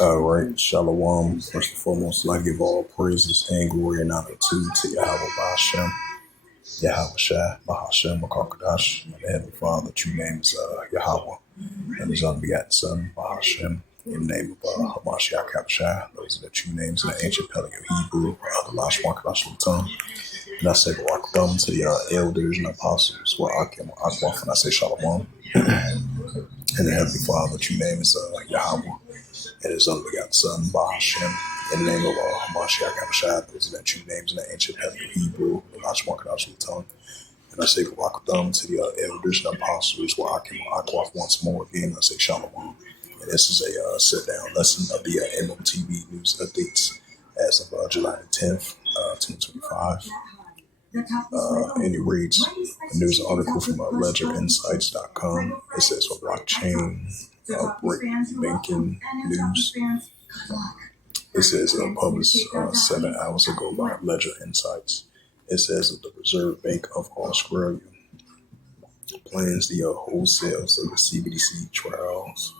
All right, Shalom. First and foremost, I give all praises and glory and honor to Yahweh Bahashem, Yahweh Shai, Bahashem, Makakadash, and the Heavenly Father. True name is Yahweh, and His unbegotten Son, Bahashem, in the name of Hamashiach Kabashai. Those are the true names in the ancient Paleo Hebrew, the Lash Wakadash Lutum. And I say Barak Thumb to the elders and apostles, Akim, Akwaf, and I say Shalom. And the Heavenly Father, true name is Yahweh, and His unbegotten Son, Bahashem, in the name of Hamashiach Kabashai. Those are the true names in the ancient Paleo Hebrew, the Lash Wakadash Lutum. And I say Barak Thumb to the elders and apostles, Akim, Akwaf, once more again. I say Shalom. And this is a sit-down lesson of the M.O.T.B news updates as of July the 10th, 2025. And it reads a news article from ledgerinsights.com. It says for blockchain banking news. It says published 7 hours ago by Ledger Insights. It says that the Reserve Bank of Australia plans the wholesales of the CBDC trials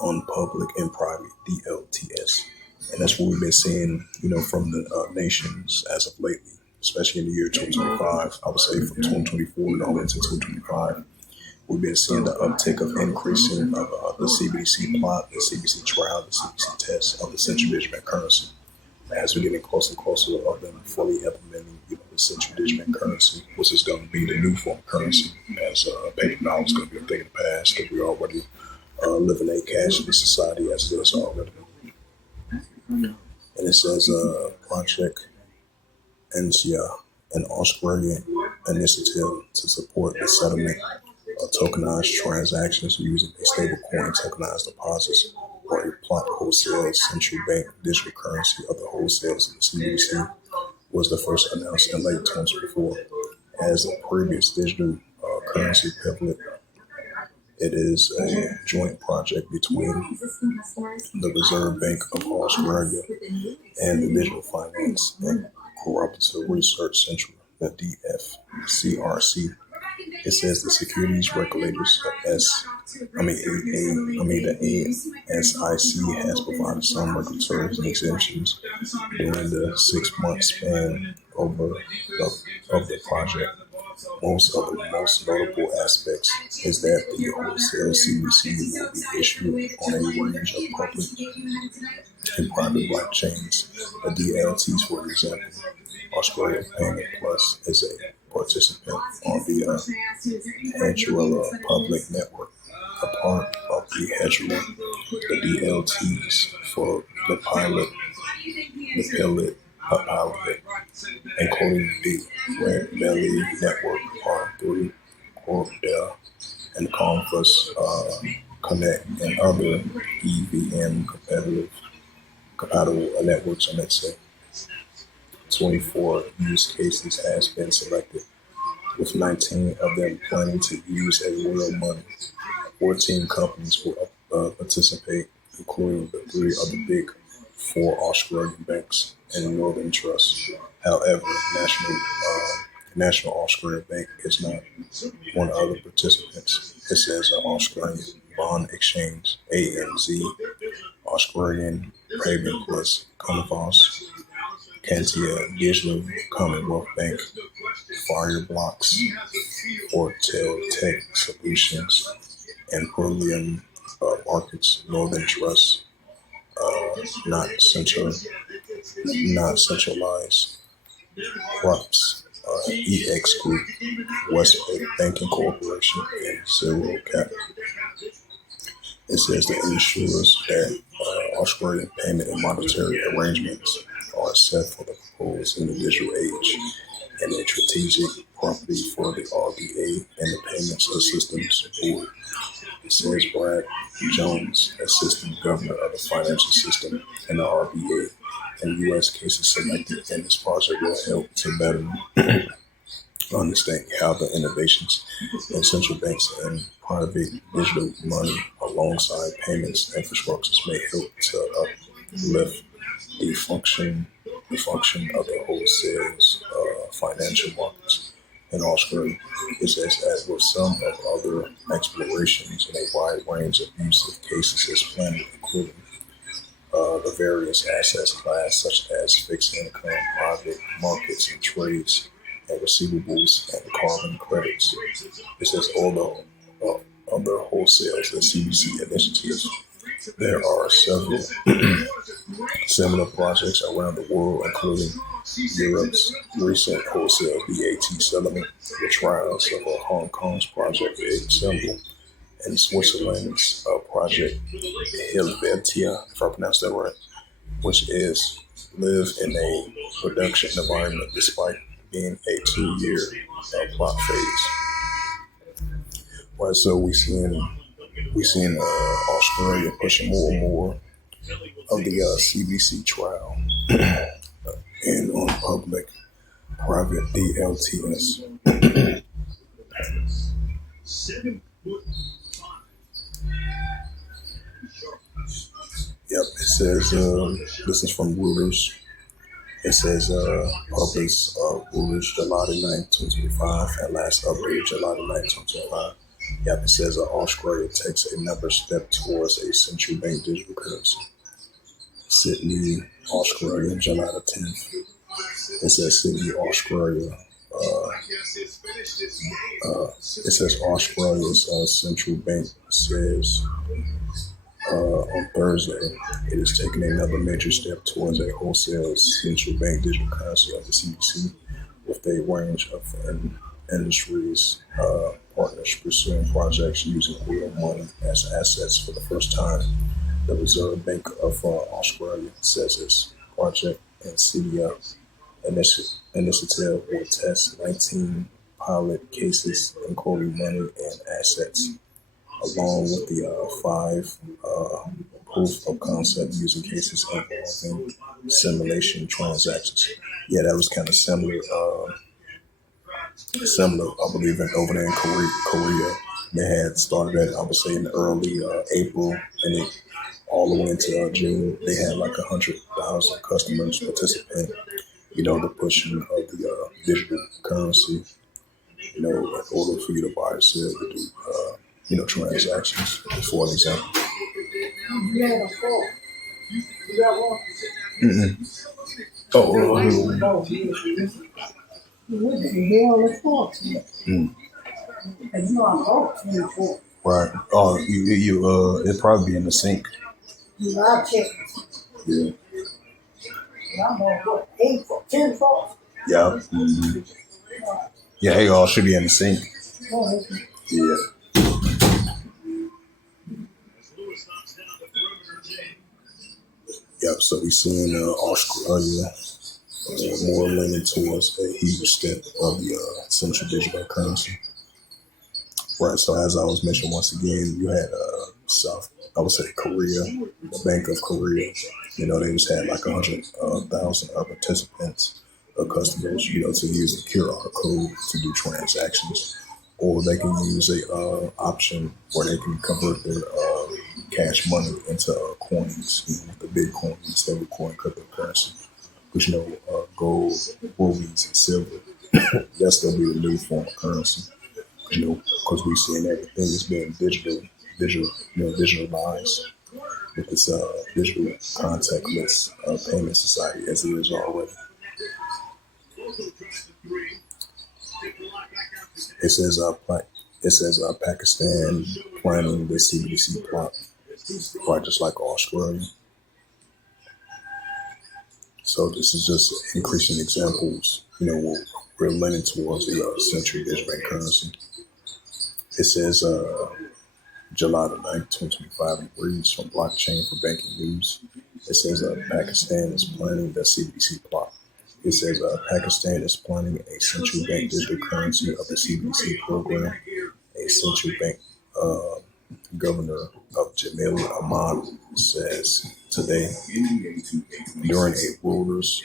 on public and private DLTS. And that's what we've been seeing, from the nations as of lately, especially in the year 2025. I would say from 2024 and all into 2025, we've been seeing the uptick of increasing of the CBDC plot, the CBDC trial, the CBDC test of the central digital currency. As we're getting closer and closer of them fully implementing, the central digital currency, which is going to be the new form of currency, as paper now is going to be a thing in the past, because we already live in a cashless society as it is already. And it says Project NCA, an Australian initiative to support the settlement of tokenized transactions using a stablecoin tokenized deposits or a plot wholesale central bank digital currency of the wholesales of the CBDC was the first announced in late 2024 as a previous digital currency pivot. It is a joint project between the Reserve Bank of Australia and the Digital Finance and Cooperative Research Central, the DFCRC. It says the securities regulators, the ASIC has provided some regulatory exemptions during the 6-month span of the project. Most of the most notable aspects is that the wholesale CBDC will be issued on a range of public and private blockchains. The DLTs, for example, Australian Payment Plus is a participant on the Hedgehog Public Network. A part of the Hedgehog, the DLTs for the pilot, including the Red Belly Network, R3, Corpdale, and Converse Connect, and other EVM compatible networks, and let's say 24 use cases has been selected, with 19 of them planning to use a real money. 14 companies will participate, including the 3 of the big 4 Australian banks and Northern Trust. However, National Australian Bank is not one of the participants. It says Australian Bond Exchange, ANZ, Australian Payment Plus, Converse, Cantia Digital, Commonwealth Bank, Fireblocks, Fortel Tech Solutions, and Pearlium Markets, Northern Trust, not centralized, Crops, EX Group, Westpac Banking Corporation, and Zero Cap. It says the ensures that Australian payment and monetary arrangements are set for the proposed individual age and a strategic property for the RBA and the Payments Assistance Board. It says Brad Jones, Assistant Governor of the Financial System and the RBA, and U.S. cases selected in this project will help to better understand how the innovations in central banks and private digital money alongside payments infrastructures may help to uplift the function of the wholesale financial markets in Australia. It says, as with some of other explorations in a wide range of use of cases as planned, including the various assets class, such as fixed income, private markets and trades, and receivables and carbon credits. It says although other wholesales and CBC initiatives, there are several similar projects around the world, including Europe's recent wholesale VAT settlement, the trials of Hong Kong's Project Symbol, and Switzerland's project Helvetia, if I pronounced that right, which is live in a production environment despite being a 2 year plot phase. Right, so we seen Australia pushing more and more of the CBC trial and on public private DLTS. Yep, it says this is from Reuters. It says published Reuters July the 9th, 2025, and last updated July the 9th, 2025. Yep, it says Australia takes another step towards a central bank digital currency. Sydney, Australia, July the 10th. It says Sydney, Australia. It says Australia's central bank says on Thursday it is taking another major step towards a wholesale central bank digital currency of the CBC, with a range of industries partners pursuing projects using real money as assets for the first time. The Reserve Bank of Australia says its project and CDF initiative will test 19 pilot cases, including money and assets, along with the 5 proof of concept using cases involving simulation transactions. Yeah, that was kind of similar. Similar, I believe, over there in Korea. They had started at, I would say, in early April, and it all the way into June. They had like 100,000 customers participate. The pushing of the digital currency. In order for you to buy or sell, to do transactions. For an example. Mm-mm. Oh. Mm. Right. Oh, it'd probably be in the sink. Yeah. Yeah. Mm-hmm. Yeah, they all should be in the sink. Yeah. Yep. So we seeing Australia more leaning towards a huge step of the central digital currency. Right. So as I was mentioning once again, you had I would say Korea, the Bank of Korea. They just had like 100,000 participants or customers, to use a QR code to do transactions, or they can use a option where they can convert their cash money into coins, with the Bitcoin, stable coin cryptocurrency, which gold, rubies, and silver. That's gonna be the new form of currency. Because we're seeing everything is being digitalized with this digital contactless payment society as it is already. It says Pakistan planning the CBDC plot, right, just like Australia. So this is just increasing examples. We're leaning towards the central digital bank currency. It says July the 9th, 2025, and reads from Blockchain for Banking News. It says Pakistan is planning the CBDC plot. It says Pakistan is planning a central bank digital currency of the CBDC program. A central bank governor of Jamil Ahmad says today during a Reuters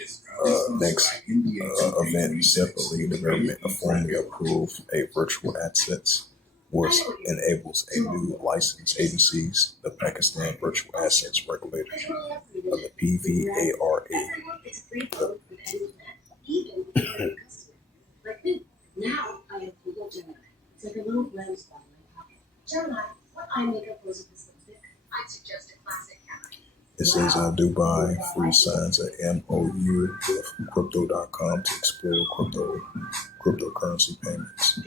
next event separately, the government formally approved a virtual assets, which enables a new licensed agencies, the Pakistan Virtual Assets Regulator, of the PVARA. Now I have Google Gemini. It's like a little lens button in my pocket. Gemini, what eye makeup goes with this lipstick? I'd suggest a classic camera. It says Dubai free signs at MOU with crypto.com to explore cryptocurrency payments.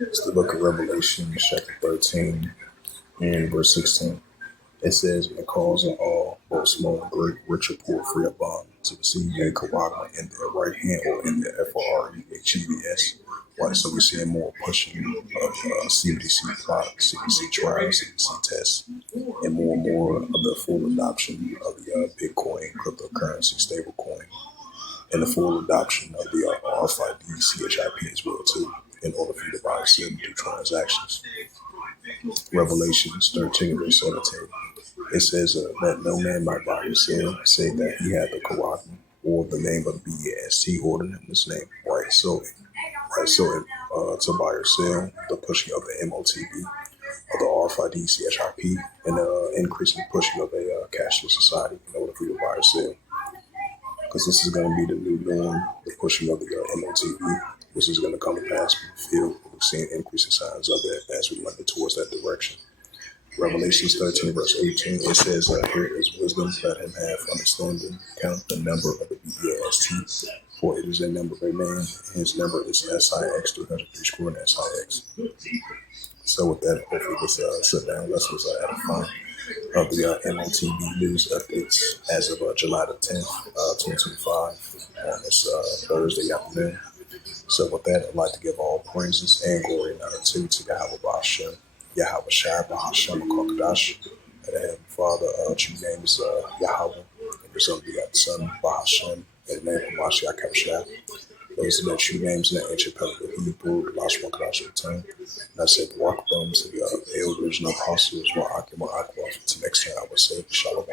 It's the book of Revelation, chapter 13 and verse 16. It says, "And the cause of all, both small and great, rich or poor, free or bond, to receive a Quran in their right hand or in their FREHEVS." Right, so we're seeing more pushing of CBDC products, CBDC trials, CBDC tests, and more of the full adoption of the Bitcoin, cryptocurrency, stablecoin, and the full adoption of the RFID, CHIP as well too, in order for you to buy and sell and do transactions. Revelations 13 verse 17. It says that no man might buy or sell, say that he had the Quran or the name of the BAST ordered in his name. To buy or sell, the pushing of the M.O.T.B, of the RFID, CHIP, and the increasing pushing of a cashless society in order for you to buy or sell. Because this is going to be the new norm, the pushing of the M.O.T.B, which is going to come to pass. We're seeing increasing signs of that as we move towards that direction. Revelations 13 verse 18, it says, "Here is wisdom, let him have understanding, count the number of the BAST, for it is a number of a man, and his number is SIX 300 SIX." So with that, hopefully this sit down lessons are edifying of the M.O.T.B news updates as of July the 10th, 2025, on this Thursday afternoon. So with that, I'd like to give all praises and glory and honor to Yahweh Bashem, Yahweh Shai, Bahashem, Akokadash, and the Heavenly Father, true name is Yahweh, and His only begotten Son, Bahashem, and the name of Mashiach Kamshah. Those are the true names in the ancient Pelican Hebrew, the Lashma Kadash of the tongue. And I said, the walk bones of the original apostles, Ma'akim, Ma'akwa. Until next time, I would say, Shalom.